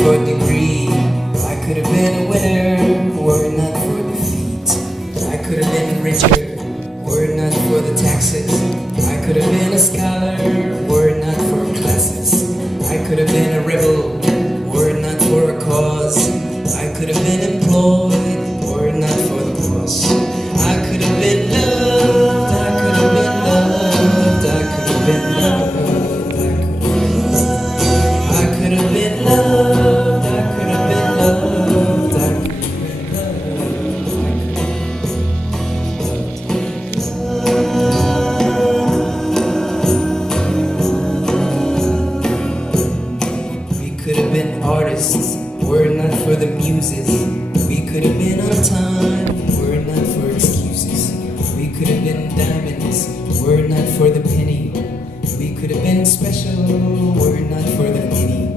for a degree. I could have been a winner, were it not for defeat. I could have been richer, were it not for the taxes. I could have been a scholar, were it not for classes. I could have been a rebel, were it not for a cause. I could have been employed, were it not for the boss. I could have been loved, I could have been loved, I could have been loved, I could have been loved, I could have been loved, I could have been loved, I could have been. We could have been artists, were it not for the muses. We could have been on time, were it not for excuses. We could have been diamonds, were it not for the penny. We could have been special, were it not for the many.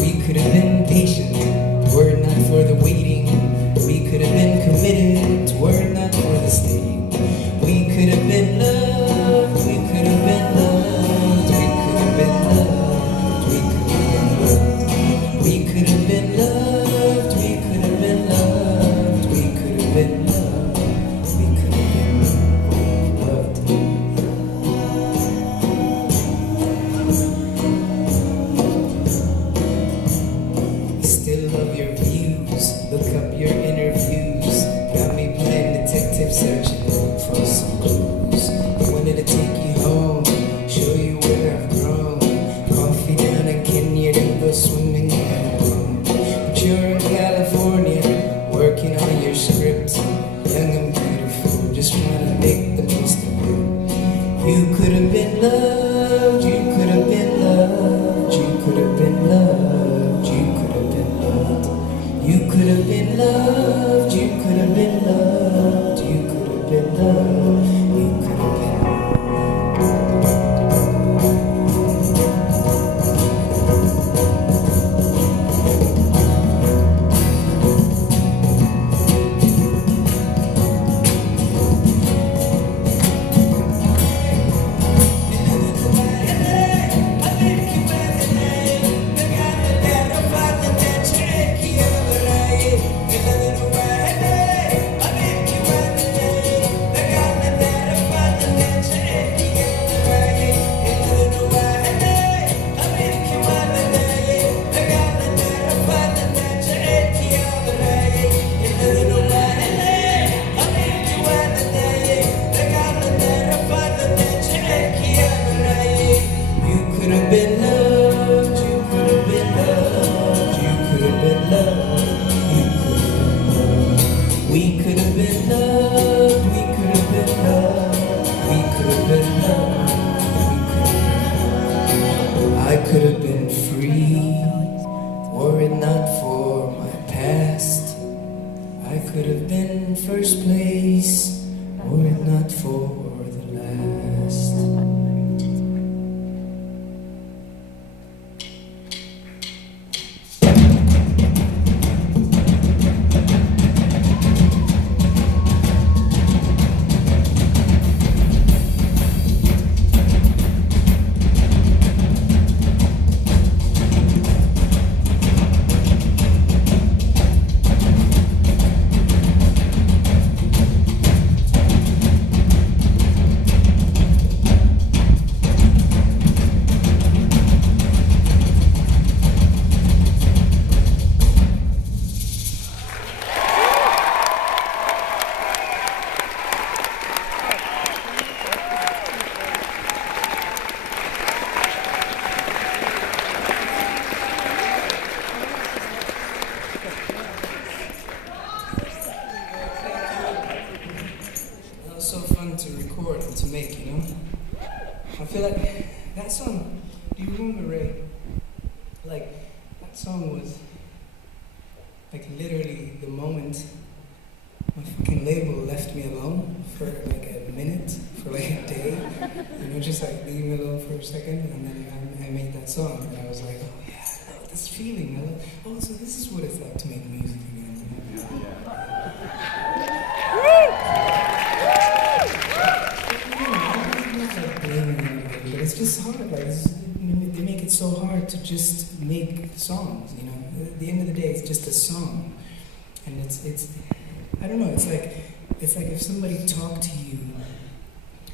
We could have been patient, were it not for the waiting. We could have been committed, were it not for the staying. We could have been loved, we could have been loved, we could have been loved, we could have been loved. We could have been loved, we could have been loved, we could have been loved, we could have been loved. Still love your views, look up your interviews. Got me playing detective, searching for some clues. I wanted to take you home, show you where I've grown. Coffee down in Kenya, then go swimming in Rome. But you're in California, working on your script. Young and beautiful, just trying to make the most of it. You could have been loved, you could have been loved, you could have been loved, you could have been loved. You could have been loved, you could have been loved, you could have been loved, you could have been. We could have been loved, we could have been loved, we could have been loved, we could have been loved. I could have been free, were it not for my past. I could have been first place, were it not for the last. So fun to record and to make, you know? I feel like that song, do you remember, Ray? Like, that song was like literally the moment my fucking label left me alone for like a minute, for like a day, you know, just like leave me alone for a second, and then I made that song, and I was like, oh yeah, I love this feeling, oh, so this is what it's like to make music again. But it's just hard, like, they make it so hard to just make songs, you know. At the end of the day, it's just a song. And it's I don't know, it's like if somebody talked to you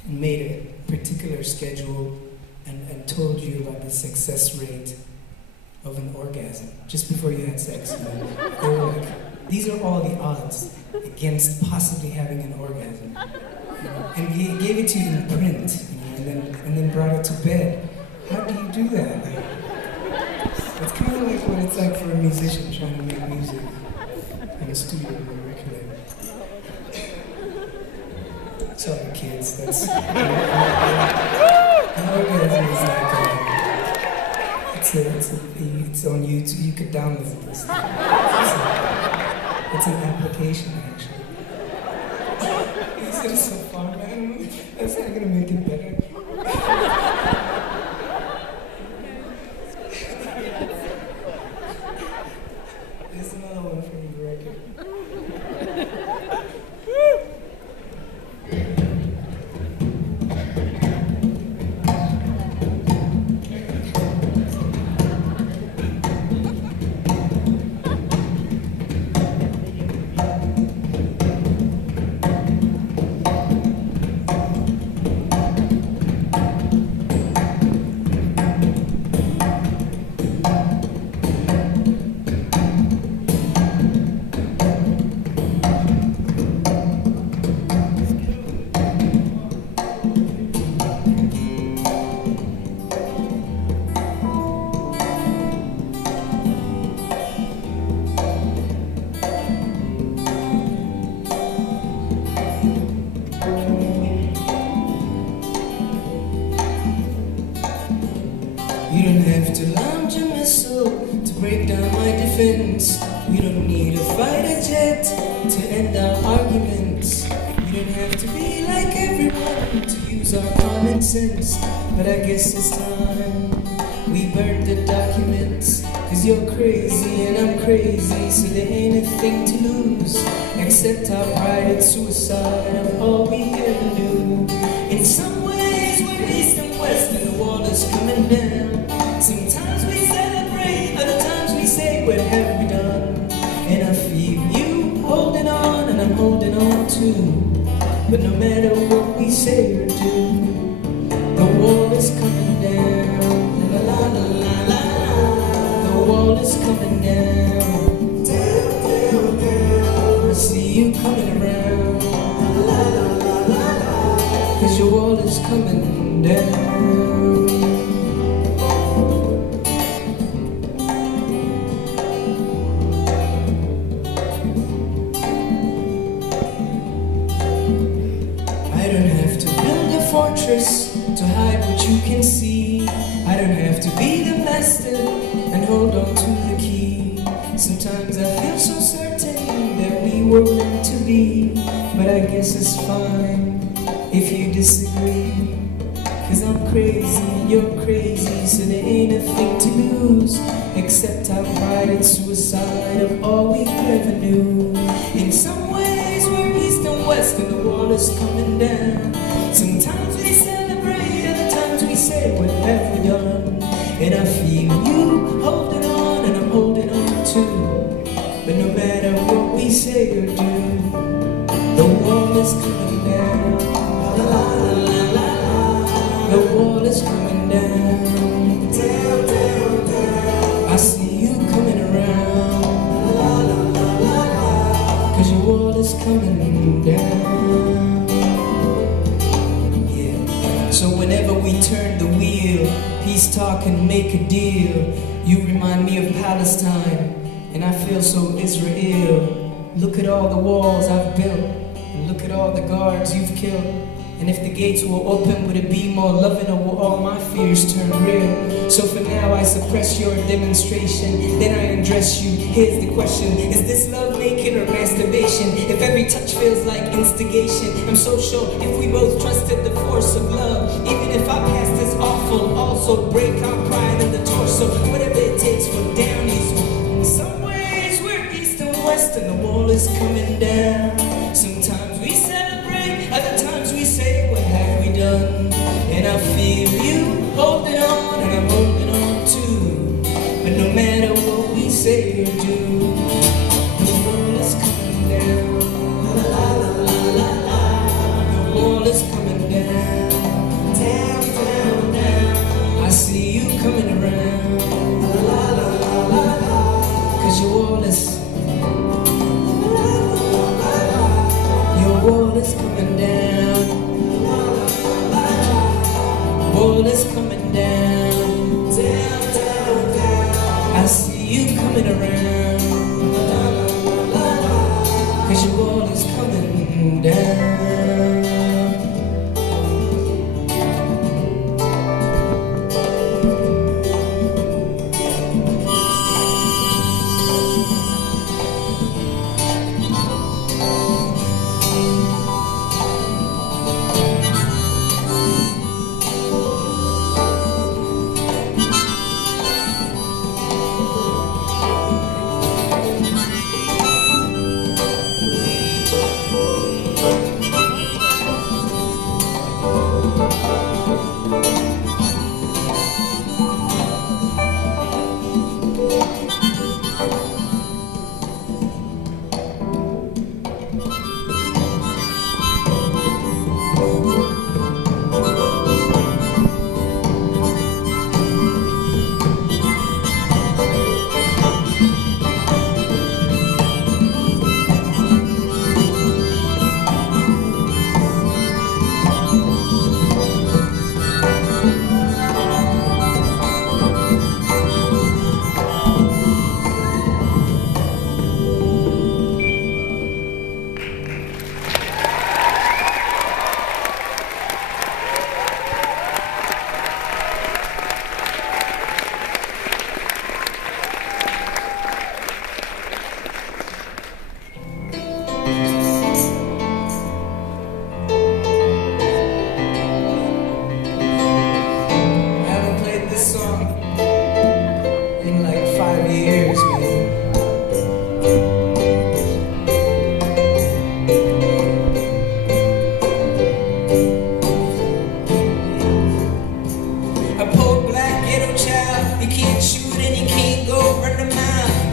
and made a particular schedule and told you about the success rate of an orgasm just before you had sex. You know? They were like, these are all the odds against possibly having an orgasm. You know? And he gave it to you in print, you know, and then brought it to bed. How do you do that? Like, it's kind of like what it's like for a musician trying to make music in a studio with a record label. Sorry, kids. That's an orgasm is like it's on YouTube. You could download this. It's an application, actually. You said it so far, man. That's not gonna make it better. There's another one from the record. You don't have to launch a missile to break down my defense. We don't need a fighter jet to end our arguments. You don't have to be like everyone to use our common sense. But I guess it's time we burn the documents. Cause you're crazy and I'm crazy, so there ain't a thing to lose except our pride and suicide of all we ever knew. In some ways we're east and west and the wall is coming down. Sometimes we celebrate, other times we say, what have we done? And I feel you holding on and I'm holding on too. But no matter what we say or do, the wall is coming down. La la la la la. The wall is coming down. Down, down, down. I see you coming around. La la la la la. Cause your wall is coming down. I don't have to build a fortress to hide what you can see. I don't have to be the master and hold on to the key. Sometimes I feel so certain that we were meant to be. But I guess it's fine if you disagree. Cause I'm crazy and you're crazy, so there ain't a thing to lose except our pride and suicide of all we ever knew. In some ways we're east and west and the wall is coming down. Sometimes we celebrate, other times we say, what have we done? And I feel you holding on and I'm holding on too. But no matter what we say or do, the wall is coming down. La la la la la. The wall is coming down. Down, down, down. I see you coming around. La la la la la. Cause your wall is coming down. So whenever we turn the wheel, peace talk and make a deal, you remind me of Palestine, and I feel so Israel. Look at all the walls I've built, and look at all the guards you've killed. And if the gates were open, would it be more loving, or will all my fears turn real? So for now I suppress your demonstration, then I undress you. Here's the question, is this love making or masturbation? If every touch feels like instigation, I'm so sure if we both trusted the force of love, even if our past is awful, also break our pride in the torso. Whatever it takes for down east. In some ways we're east and west and the wall is coming down. Sometimes we celebrate, other times we say, what have we done? And I feel you holding on and I'm holding on too. say or do. The world is coming down. La la la la la. The world is coming down. Down, down, down. I see you coming around. La la la la la. 'Cause your wall is coming down. Wall is coming down. Down, down, down. I see you coming around. 'Cause your wall is coming down.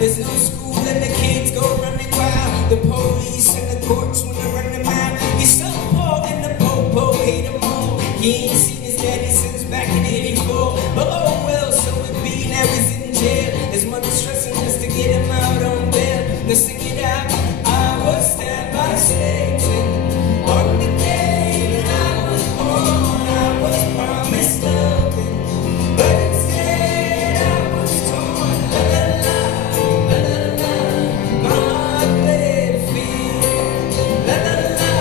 There's no school and the kids go running wild. The police and the courts when they run them out. He's so poor and the popo hate him all. He ain't seen his daddy since back in '84. But oh well, so it be, now he's in jail. His mother's stressing just to get him out on bail. Now sing it out. I was stabbed by Satan on the day that I was born. I was promised loving, but instead I was torn. La la la, la la la, my heart bled fear. La la la,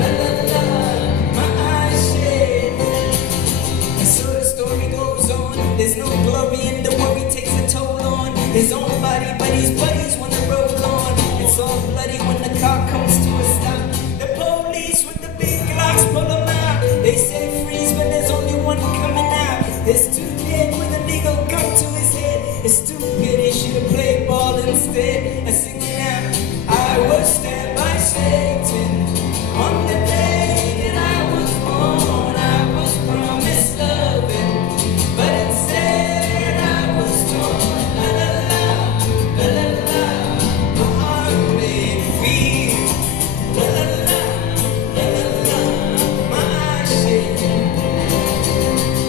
la la la, my eyes shed. And so the story goes on. There's no glory in the worry takes a toll on his own body, but his buddies wanna roll on. It's all bloody when the car comes to a stop. The police with the big glocks pull him out. They say freeze, but there's only one coming out. There's two dead with a legal gun to his head. It's stupid, he should've played ball instead. And singing out, I was stabbed by Satan on the day that I was born. I was promised loving, but instead I was torn. La la la, la la la, my heart made fear. La la la, la la la, my eyes shed.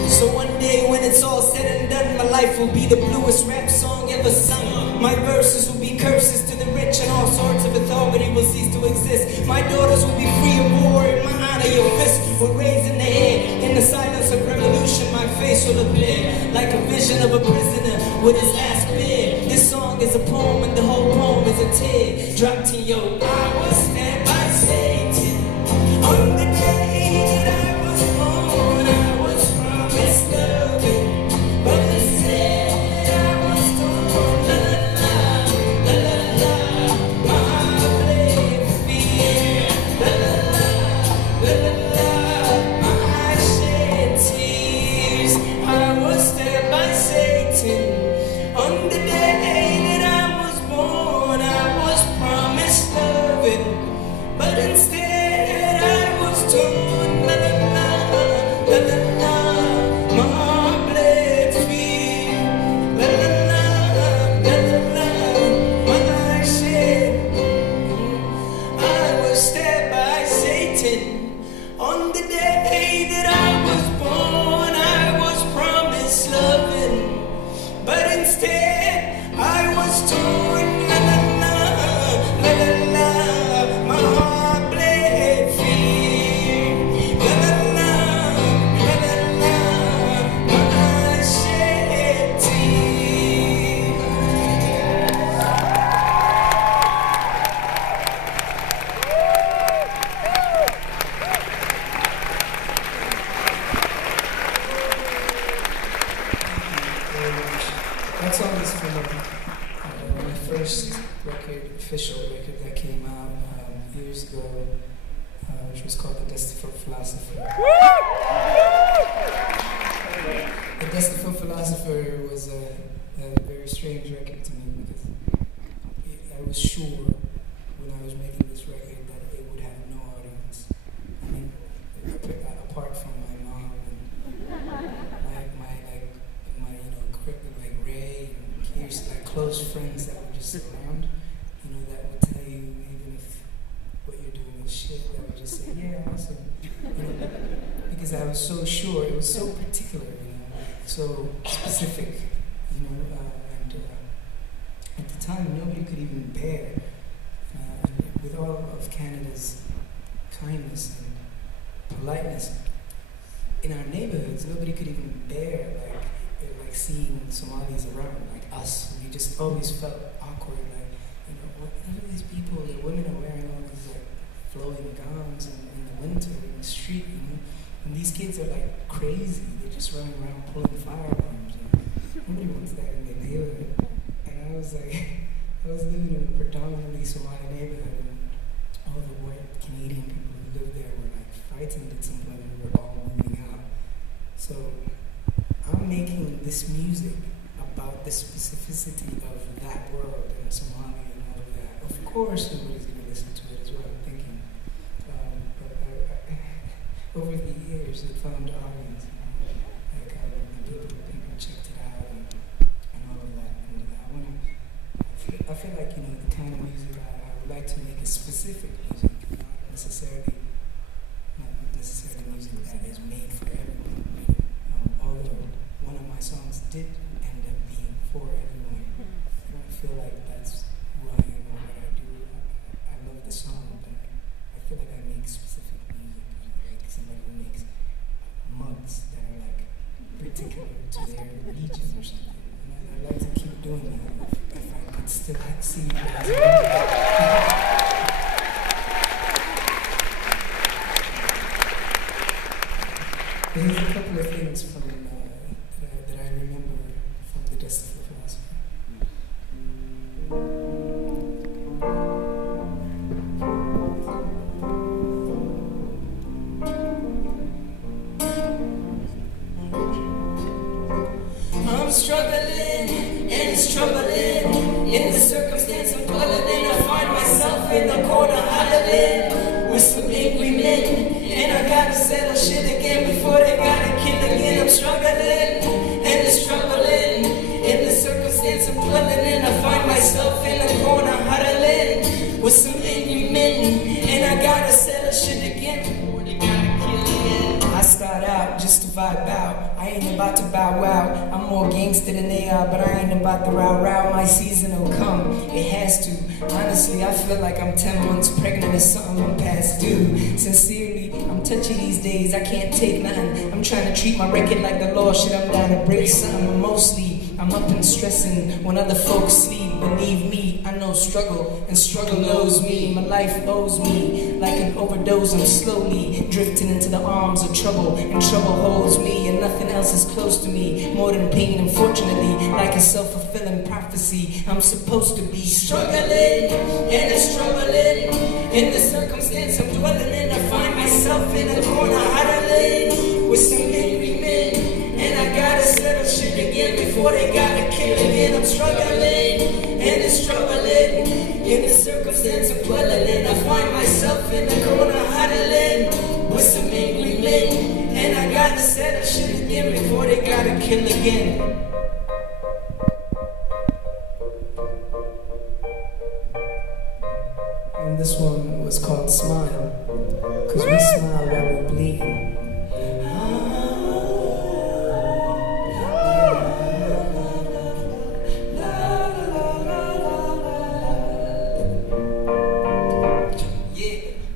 So one day when it's all said and done, my life will be the bluest rap song ever sung. My verses will be curses to the rich, and all sorts of authority will cease to exist. My daughters will be free of war, in my honor your fist will raise in the air. In the silence of revolution, my face will appear like a vision of a prisoner with his last beer. This song is a poem, and the whole poem is a tear. Drop to yo. I was stabbed by Satan on the day that I was born. I was promised loving, but instead I was torn. La la la, la la la, my heart bled fear. La la la, la la la, my eyes shed tears. I was stabbed by Satan on the day that I was born. I was promised loving, but instead I was My first record, official record that came out years ago, which was called The Destined for Philosopher. The Destined for Philosopher was a very strange record to me because I was sure when I was making this record that it would have no audience. I mean, apart from my mom and my like Ray and Kears, like close friends that were just around, that would tell you even if what you're doing is shit, that would just say, yeah, awesome. Because I was so sure, it was so particular, so specific, and at the time nobody could even bear, with all of Canada's kindness and politeness, in our neighborhoods, nobody could even bear like seeing Somalis around, like us. We just always felt awkward, what are these people? The women are wearing all these like flowing gowns in the winter in the street, and these kids are like crazy. They're just running around pulling firearms. Nobody wants that in their neighborhood. And I was living in a predominantly Somali neighborhood, and all the white Canadian people who lived there were like frightened at some point, and we were all moving out. So I'm making this music about the specificity of that world in Somalia and all of that. Of course, nobody's going to listen to it, is what I'm thinking. But over the years, it found audience. People checked it out and all of that. And I feel like the kind of music I would like to make is specific music, not necessarily music that is made for everyone. Although one of my songs did end up being for everyone. I don't feel like that's who I am or what I do. I love the song, but I feel like I make specific music. Like somebody who makes mugs that are like particular to their region or something. And I'd like to keep doing that if I could still see you guys. There's a couple of things from that I remember from the Destined for Philosophy. I'm struggling and struggling in the circumstance I'm dwelling in. I find myself in the corner huddling with some angry men. And I gotta settle shit again before they gotta kill again. I'm struggling and struggling in the circumstance I'm dwelling in. I find myself in the corner huddling with some angry men. And I gotta settle shit again before they gotta kill again. I start out just to vibe out. I ain't about to bow wow. I'm more gangster than they are, but I ain't about to row row. My season will come, it has to. Honestly, I feel like I'm 10 months pregnant or something, I'm past due. Sincerely, I'm touchy these days, I can't take nothing. I'm trying to treat my record like the law, shit, I'm down to break something. But mostly, I'm up and stressing when other folks sleep. Believe me, I know struggle, and struggle knows me. My life owes me, like an overdose, I'm slowly drifting into the arms of trouble. And trouble holds me, and nothing else is close to me. More than pain, unfortunately, like a self-fulfilling prophecy. I'm supposed to be struggling, and struggling in the circumstance I'm dwelling in. I find myself in a corner huddling with some angry men. And I gotta settle shit again before they gotta kill again. I'm struggling and struggling in the circumstance I'm dwelling in. I find myself in the corner huddling with some angry men. And I gotta settle shit again before they gotta kill again. And this one was called Smile, cause we smile while we bleed.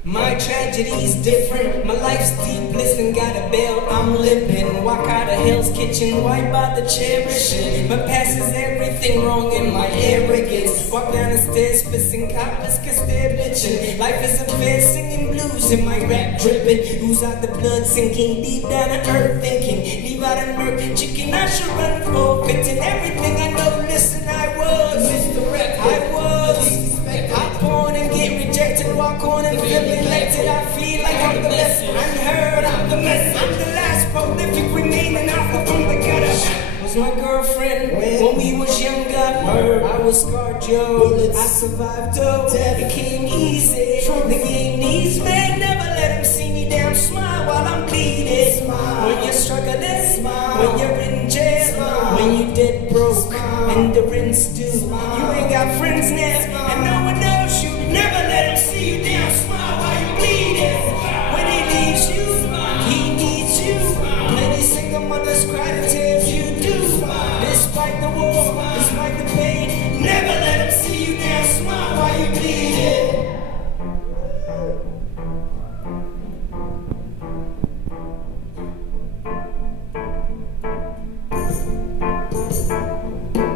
My tragedy's different, my life's deep, listen, got a bail, I'm limping. Walk out of Hell's Kitchen, why bother cherishing? My past is everything wrong in my arrogance. Walk down the stairs, pissing coppers cause they're bitching. Life is a fair, singing blues in my rap dripping. Ooze out the blood sinking, deep down to earth thinking. Leave out a murk, chicken I should run for, fitting everything I know, listen, I was was misdirect. I was hop on and get rejected, walk on and feel elected. I feel like I'm the best, unheard, I'm the mess. I'm the last prolific remaining alpha from the gutter. Was my girlfriend when we was younger. I was scarred, yo. I survived, though. It came easy. The game needs men. Never let them see me down. Smile while I'm bleeding. When you're struggling, when you're in jail, when you dead broke, and the rent's due. You ain't got friends now, and no one knows you. Never let them see you down. Smile while you're bleeding. When he leaves you, he needs you. Plenty single mothers cry to tears you do. Despite the war, despite the pain, never let them see you down. Smile while you're bleeding.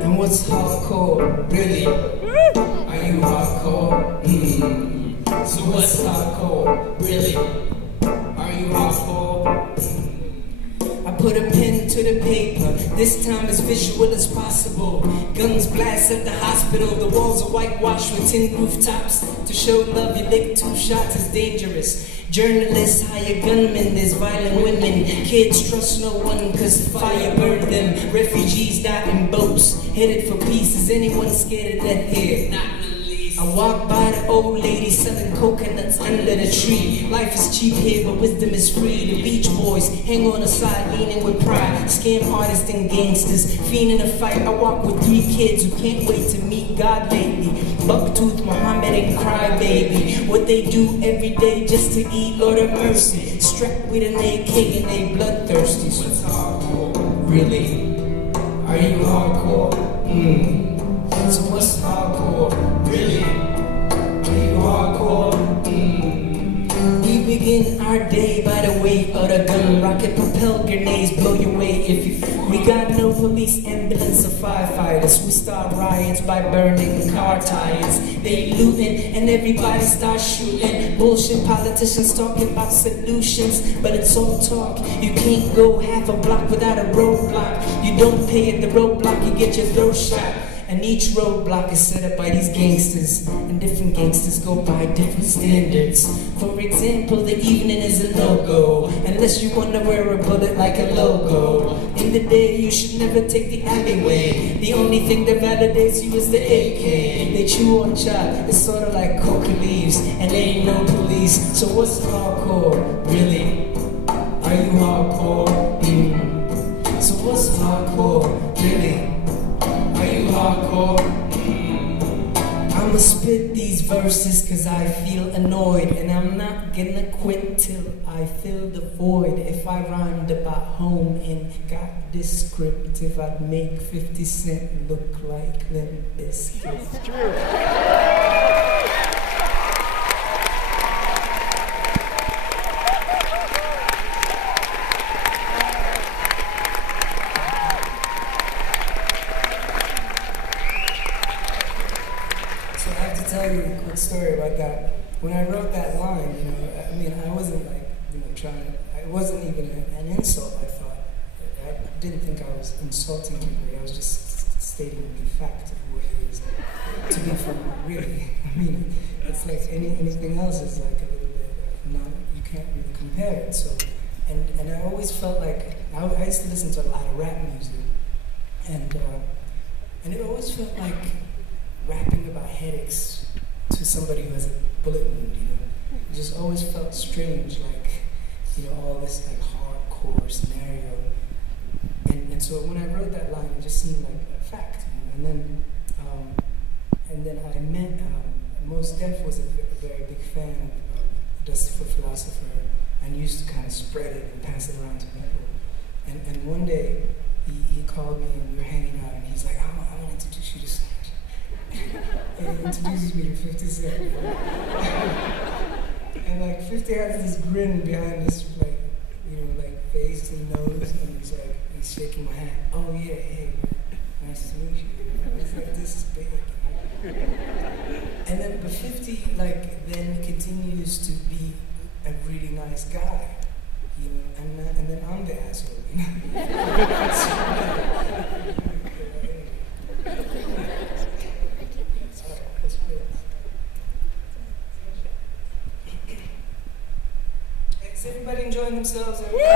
And what's hardcore, really? Are you hardcore? So what's hardcore, really? Are you hardcore? I put a pen to the paper, this time as visual as possible. Guns blast at the hospital, the walls are whitewashed with tin rooftops. To show love, you lick 2 shots is dangerous. Journalists hire gunmen, there's violent women. Kids trust no one cause fire burned them. Refugees die in boats, headed for peace. Is anyone scared of death here? Not in the least. I walk by the old lady selling coconuts under the tree. Life is cheap here, but wisdom is free. The Beach Boys hang on the side, leaning with pride. Scam artists and gangsters, fiending a fight. I walk with 3 kids who can't wait to meet God lately. Bucktooth, Muhammad, and Crybaby. What they do every day just to eat, Lord of mercy. Strapped with an AK and they bloodthirsty. So it's hardcore, really? Are you hardcore? So what's hardcore, really? Are you hardcore? We begin our day by the weight of the gun. Rocket propelled grenades blow your way if you. We got no police, ambulance, or firefighters. We start riots by burning car tires. They looting and everybody starts shooting. Bullshit politicians talking about solutions, but it's all talk. You can't go half a block without a roadblock. You don't pay at the roadblock, you get your throat shot. And each roadblock is set up by these gangsters, and different gangsters go by different standards. For example, the evening is a no-go, unless you wanna wear a bullet like a logo. In the day, you should never take the alleyway. The only thing that validates you is the AK. They chew on chop, it's sorta like coca leaves, and there ain't no police. So what's hardcore, really? Are you hardcore? So what's hardcore, really? Are you hardcore? I'ma spit these verses cause I feel annoyed, and I'm not gonna quit till I fill the void. If I rhymed about home and got descriptive, I'd make 50 Cent look like Limp Bizkit. It's true. So I have to tell you a quick story about that. When I wrote that line, I mean, I wasn't like, trying. It wasn't even an insult. I thought. I didn't think I was insulting anybody. I was just stating the fact of what it is to be from. Really, I mean, it's like anything else is like a little bit you can't really compare it. So, and I always felt like I used to listen to a lot of rap music, and it always felt like rapping about headaches to somebody who has a bullet wound, It just always felt strange, like, all this like hardcore scenario. And so when I wrote that line, it just seemed like a fact, And then I met Mos Def was a very big fan of Dust for Philosopher, and used to kind of spread it and pass it around to people. And one day he called me and we were hanging out, and he's like, I want to introduce you to someone. He introduces me to 50 Cent. And like 50 has this grin behind his face and nose, and he's shaking my hand. Oh yeah, hey man, nice to meet you. It's like, this is big. And then but 50 then continues to be a really nice guy. And then I'm the asshole. enjoying themselves. Everybody.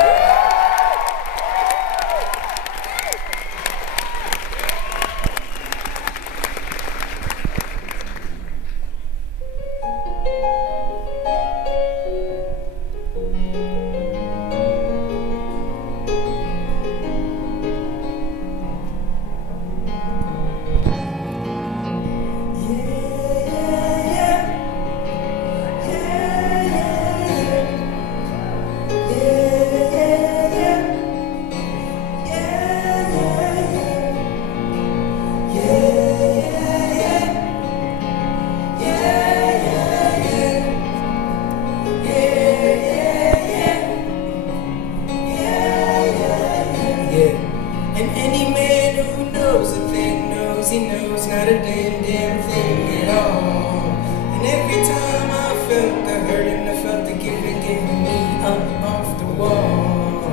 And any man who knows a thing knows he knows not a damn thing at all. And every time I felt the hurt and I felt the giving, getting me up off the wall.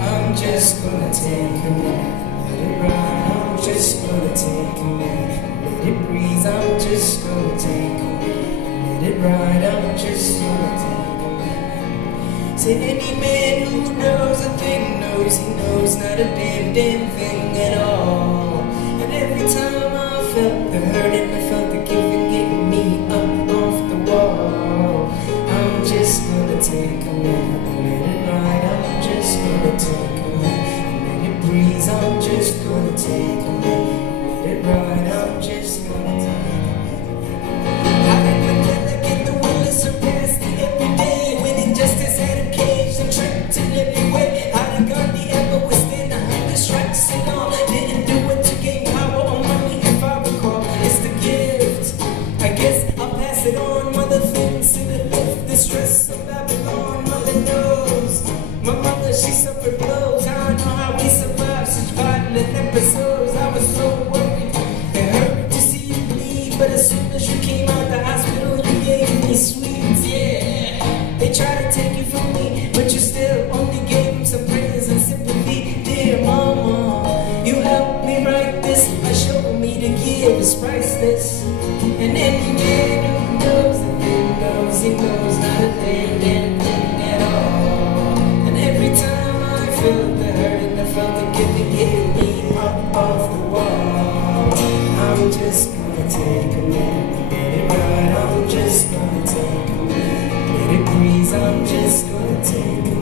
I'm just gonna take a minute, let it ride. I'm just gonna take a minute, let it breathe. I'm just gonna take a minute, let it ride. I'm just gonna take a minute. Say any man who knows a thing knows he knows not a damn thing at all. And every time I felt the hurt and I felt the giving, getting me up off the wall. I'm just gonna take a minute and let it ride. I'm just gonna take a minute and let it breathe. I'm just gonna take a minute and let it ride. I'm just gonna take a minute. How did the delegate the will is surpassed every day when injustice had a cage and tricked in every way? How did Gandhi ever withstand 100 strikes and all? Didn't do it to gain power or money, if I recall. It's the gift. I guess I'll pass it on. Mother thinks to the lift the stress of Babylon. Mother knows. My mother, she suffered blows. I don't know how we survived such violent episodes. I was so worried. It hurt to see you bleed, but as soon as you came out the hospital, you gave me sweets. Yeah, they tried to take you from me, but you still only gave them some prayers and sympathy. Dear mama, you helped me write this. I showed me to give is priceless. And any man who knows the thing knows he knows not a damn thing at all. And every time I felt the hurt and I felt the giving, getting me up off the wall. I'm just gonna take a minute and let it ride. I'm just gonna take a minute, let it breathe. I'm just gonna take a minute.